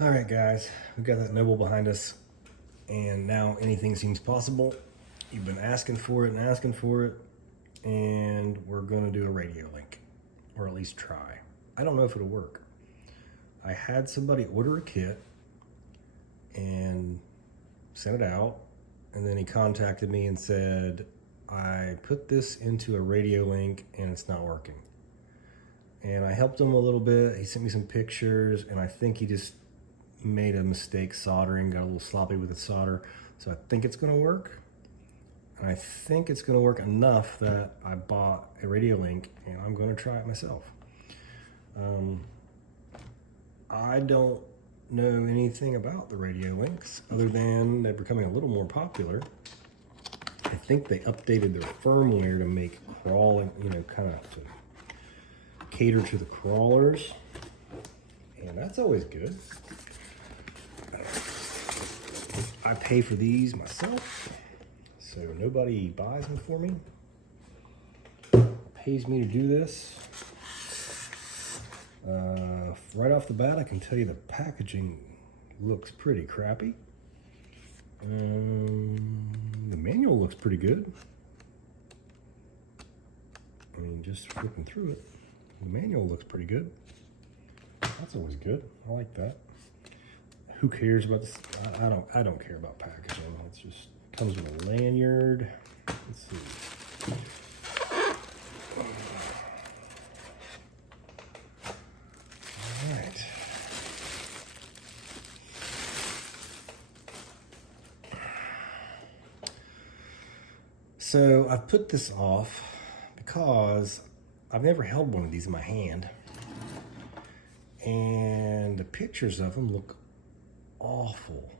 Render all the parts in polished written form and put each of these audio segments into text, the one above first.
All right, guys, we've got that Noble behind us, and now anything seems possible. You've been asking for it, and we're going to do a Radiolink, or at least try. I don't know if it'll work. I had somebody order a kit and sent it out, and then he contacted me and said, I put this into a Radiolink and it's not working. And I helped him a little bit. He sent me some pictures, and I think he just made a mistake soldering, got a little sloppy with the solder. So I think it's gonna work. And I think it's gonna work enough that I bought a Radiolink and I'm gonna try it myself. I don't know anything about the Radiolinks other than they're becoming a little more popular. I think they updated their firmware to make crawling, kind of to cater to the crawlers. And that's always good. I pay for these myself, so nobody buys them for me. Pays me to do this. Right off the bat, I can tell you the packaging looks pretty crappy. The manual looks pretty good. I mean, just flipping through it, the manual looks pretty good. That's always good. I like that. Who cares about this? I don't care about packaging. It just comes with a lanyard. Let's see. All right. So I've put this off because I've never held one of these in my hand, and the pictures of them look awful.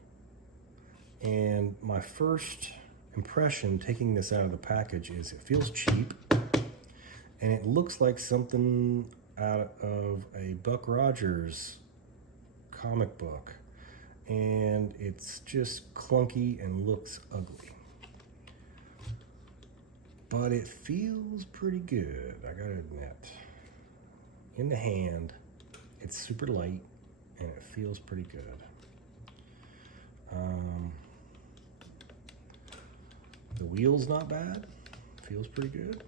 And my first impression taking this out of the package is it feels cheap, and it looks like something out of a Buck Rogers comic book, and it's just clunky and looks ugly. But it feels pretty good, I gotta admit. In the hand, it's super light and it feels pretty good. The wheel's not bad, feels pretty good.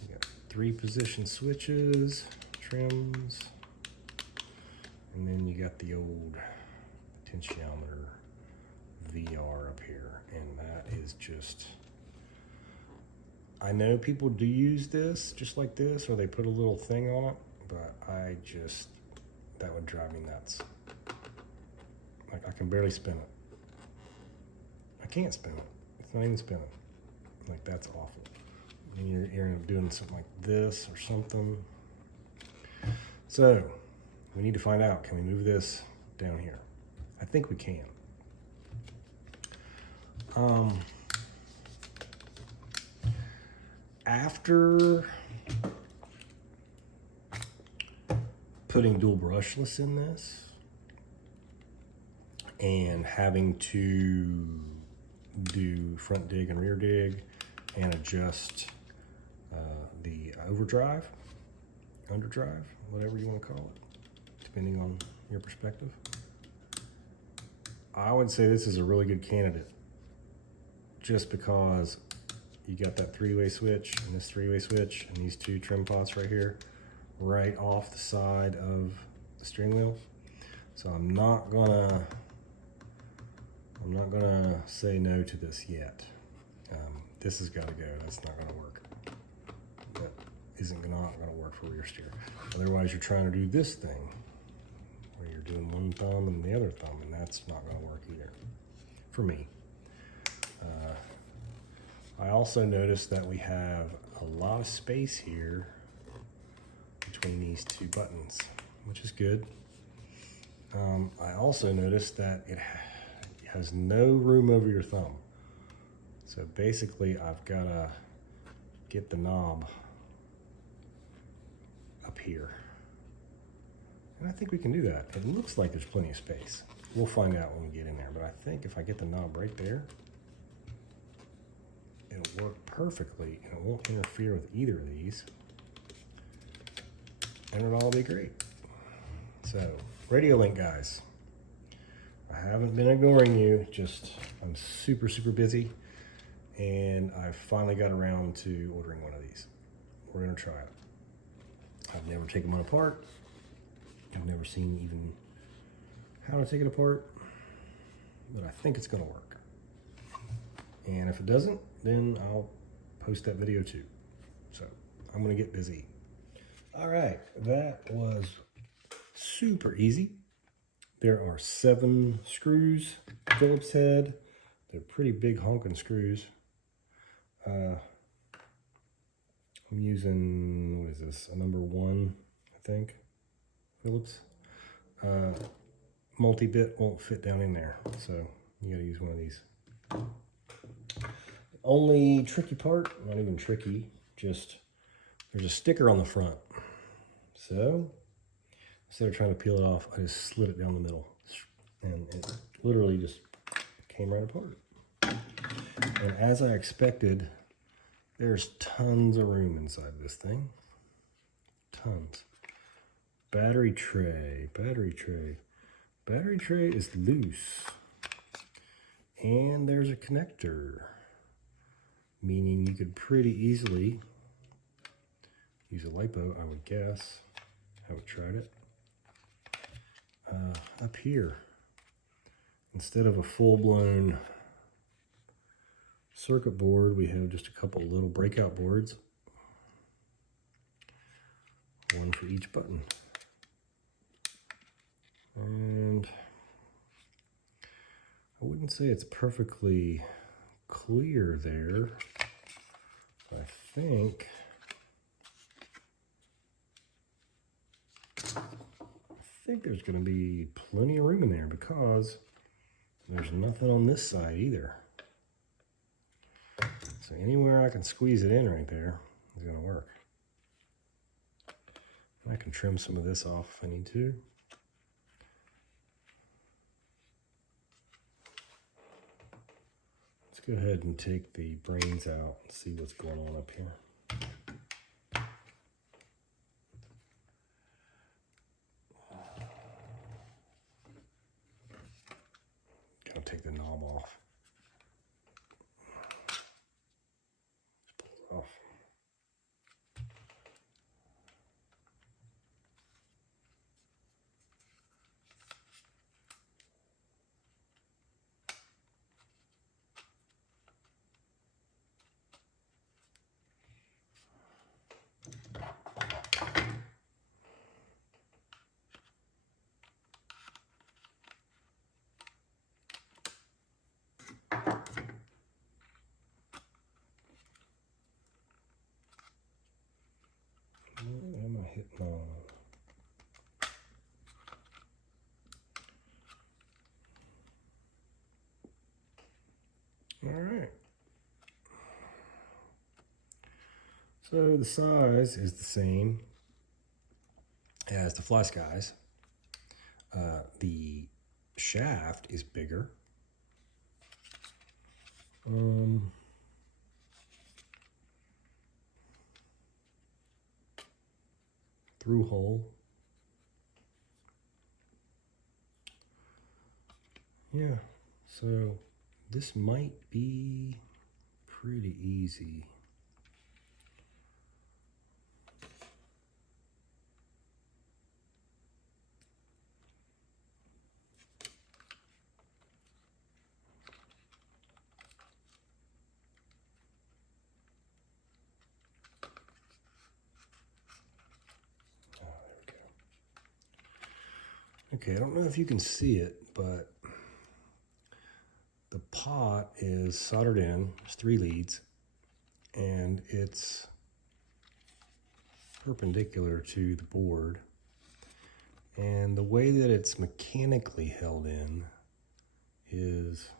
You got 3 position switches, trims, and then you got the old potentiometer VR up here, and that is just, I know people do use this just like this, or they put a little thing on it, but that would drive me nuts. Like, I can barely spin it. I can't spin it. It's not even spinning. Like, that's awful. And you're doing something like this or something. So, we need to find out, can we move this down here? I think we can. After putting dual brushless in this and having to do front dig and rear dig and adjust the underdrive, whatever you want to call it, depending on your perspective, I would say this is a really good candidate, just because you got that 3-way switch and this 3-way switch and these 2 trim pots right here, right off the side of the steering wheel. So I'm not gonna say no to this yet. This has got to go. That's not gonna work. That isn't gonna work for rear steer. Otherwise, you're trying to do this thing where you're doing one thumb and the other thumb, and that's not gonna work either for me. I also noticed that we have a lot of space here between these 2 buttons, which is good. I also noticed that it has no room over your thumb. So basically, I've got to get the knob up here. And I think we can do that. It looks like there's plenty of space. We'll find out when we get in there, but I think if I get the knob right there, it'll work perfectly and it won't interfere with either of these, and it'll all be great. So So, Radiolink guys, I haven't been ignoring you, just I'm super busy, and I finally got around to ordering one of these. We're gonna try it. I've never taken one apart. I've never seen even how to take it apart, but I think it's gonna work. And if it doesn't, then I'll post that video too. So I'm gonna get busy. All right, that was super easy. There are 7 screws, Phillips head. They're pretty big honking screws. I'm using, what is this, a number 1, I think, Phillips. Multi-bit won't fit down in there, so you gotta use one of these. Only tricky part, not even tricky, just there's a sticker on the front. So instead of trying to peel it off, I just slid it down the middle, and it literally just came right apart. And as I expected, there's tons of room inside this thing. Tons. Battery tray, battery tray. Battery tray is loose. And there's a connector, meaning you could pretty easily use a LiPo, I would guess. I haven't tried it. Up here, instead of a full-blown circuit board, we have just a couple of little breakout boards. One for each button. And I wouldn't say it's perfectly clear there. I think there's going to be plenty of room in there because there's nothing on this side either. So anywhere I can squeeze it in right there is going to work. And I can trim some of this off if I need to. Let's go ahead and take the brains out and see what's going on up here. Gotta take the knob off. Just pull it off. What am I hitting on? All right. So the size is the same as the Fly Skies. The shaft is bigger. Through hole. Yeah, so this might be pretty easy. Okay, I don't know if you can see it, but the pot is soldered in. There's 3 leads, and it's perpendicular to the board. And the way that it's mechanically held in is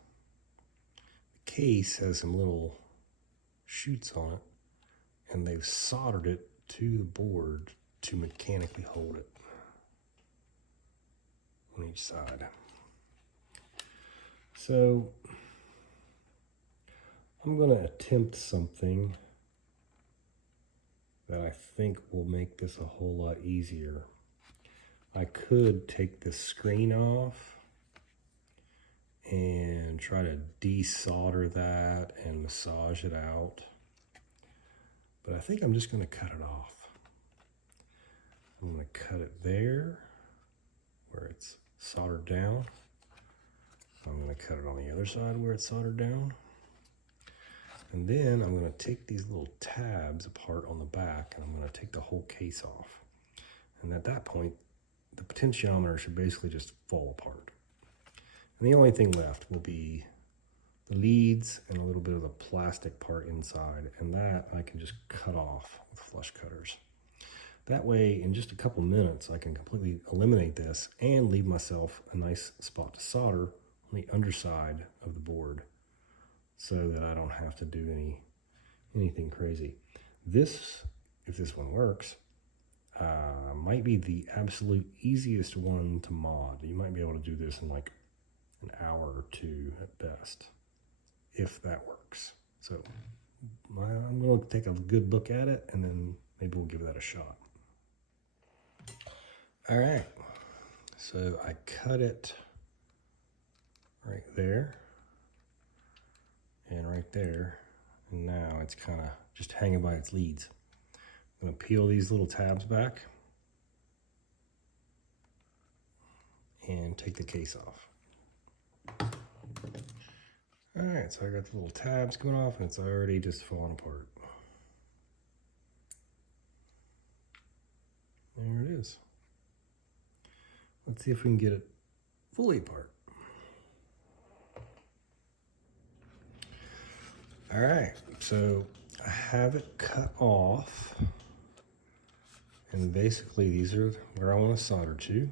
the case has some little chutes on it, and they've soldered it to the board to mechanically hold it on each side. So I'm going to attempt something that I think will make this a whole lot easier. I could take the screen off and try to desolder that and massage it out. But I think I'm just going to cut it off. I'm going to cut it there where it's soldered down. I'm going to cut it on the other side where it's soldered down. And then I'm going to take these little tabs apart on the back and I'm going to take the whole case off. And at that point, the potentiometer should basically just fall apart. And the only thing left will be the leads and a little bit of the plastic part inside, and that I can just cut off with flush cutters. That way, in just a couple minutes, I can completely eliminate this and leave myself a nice spot to solder on the underside of the board so that I don't have to do anything crazy. This, if this one works, might be the absolute easiest one to mod. You might be able to do this in like an hour or two at best, if that works. So I'm going to take a good look at it and then maybe we'll give that a shot. All right, so I cut it right there and right there, and now it's kind of just hanging by its leads. I'm going to peel these little tabs back and take the case off. All right, so I got the little tabs going off and it's already just falling apart. There it is. Let's see if we can get it fully apart. All right, so I have it cut off. And basically these are where I want to solder to.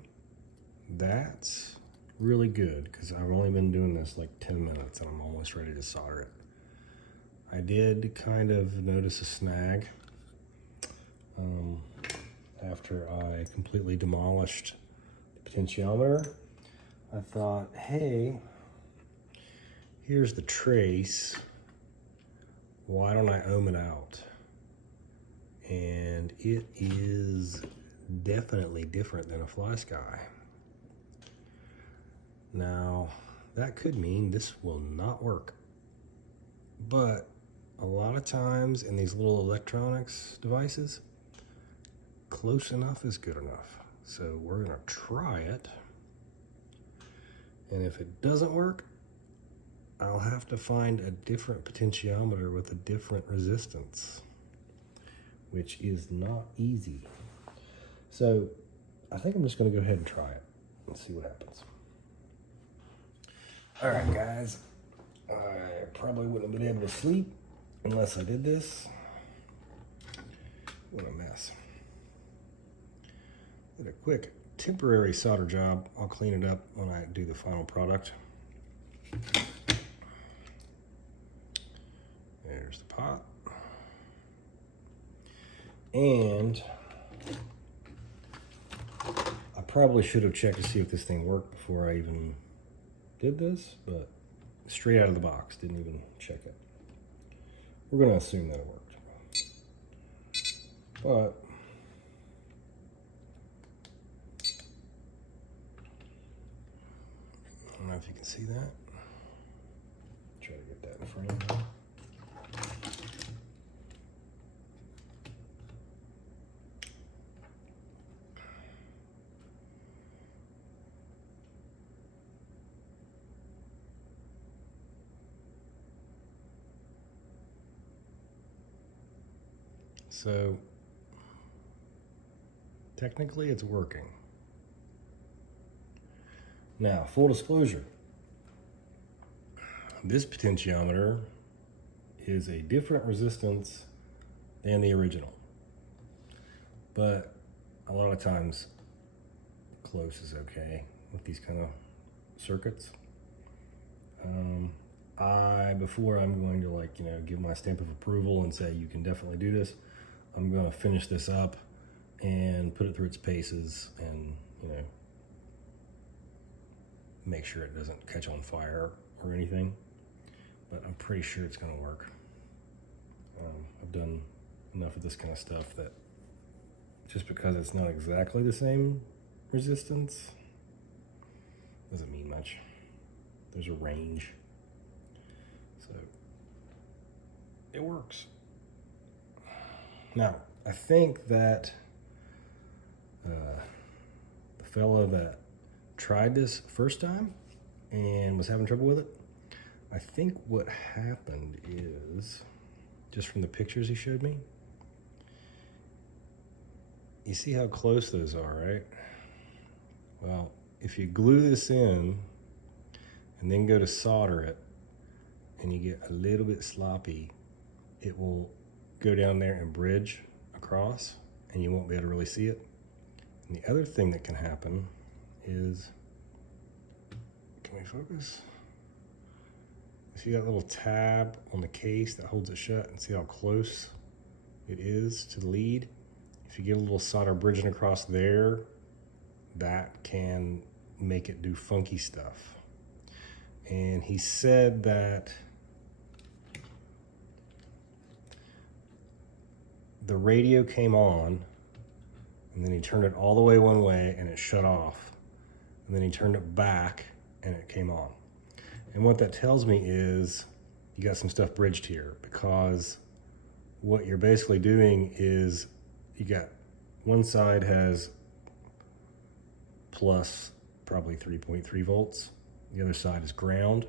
That's really good because I've only been doing this like 10 minutes and I'm almost ready to solder it. I did kind of notice a snag after I completely demolished the potentiometer. I thought, hey, here's the trace. Why don't I ohm it out? And it is definitely different than a fly sky. Now, that could mean this will not work. But a lot of times in these little electronics devices, close enough is good enough. So we're gonna try it. And if it doesn't work, I'll have to find a different potentiometer with a different resistance, which is not easy. So I think I'm just gonna go ahead and try it and see what happens. All right, guys, I probably wouldn't have been able to sleep unless I did this. What a mess. Did a quick temporary solder job. I'll clean it up when I do the final product. There's the pot. And I probably should have checked to see if this thing worked before I even did this, but straight out of the box, didn't even check it. We're going to assume that it worked. But I don't know if you can see that. Try to get that in frame here. So technically it's working. Now, full disclosure, this potentiometer is a different resistance than the original. But a lot of times close is okay with these kind of circuits. Before I'm going to give my stamp of approval and say you can definitely do this, I'm going to finish this up and put it through its paces and make sure it doesn't catch on fire or anything. But I'm pretty sure it's going to work. I've done enough of this kind of stuff that just because it's not exactly the same resistance. Doesn't mean much. There's a range. So it works. Now, I think that the fella that tried this first time and was having trouble with it, I think what happened is, just from the pictures he showed me, you see how close those are, right? Well, if you glue this in and then go to solder it and you get a little bit sloppy, it will go down there and bridge across and you won't be able to really see it. And the other thing that can happen is, can we focus? See that little tab on the case that holds it shut, and see how close it is to the lead? If you get a little solder bridging across there, that can make it do funky stuff. And he said that the radio came on, and then he turned it all the way one way and it shut off. And then he turned it back and it came on. And what that tells me is you got some stuff bridged here, because what you're basically doing is you got one side has plus probably 3.3 volts. The other side is ground.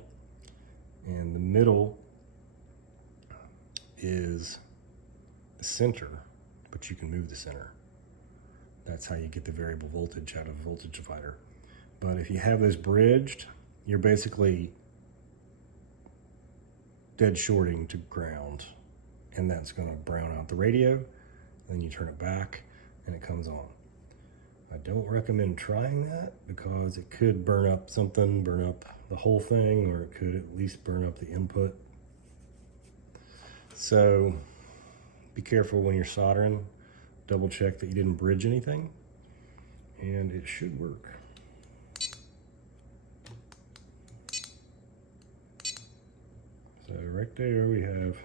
And the middle is the center, but you can move the center. That's how you get the variable voltage out of a voltage divider. But if you have those bridged, you're basically dead shorting to ground, and that's going to brown out the radio. Then you turn it back and it comes on. I don't recommend trying that because it could burn up something, burn up the whole thing, or it could at least burn up the input. So be careful when you're soldering. Double check that you didn't bridge anything, and it should work. So right there we have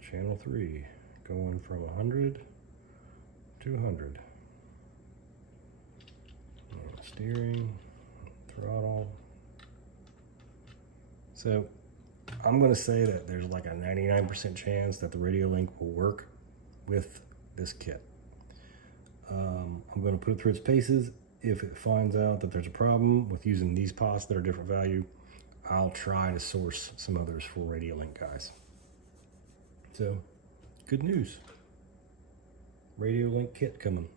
channel 3 going from 100 to 100. Steering, throttle. So I'm going to say that there's like a 99% chance that the Radiolink will work with this kit. I'm going to put it through its paces. If it finds out that there's a problem with using these pots that are different value, I'll try to source some others for Radiolink guys. So, good news. Radiolink kit coming.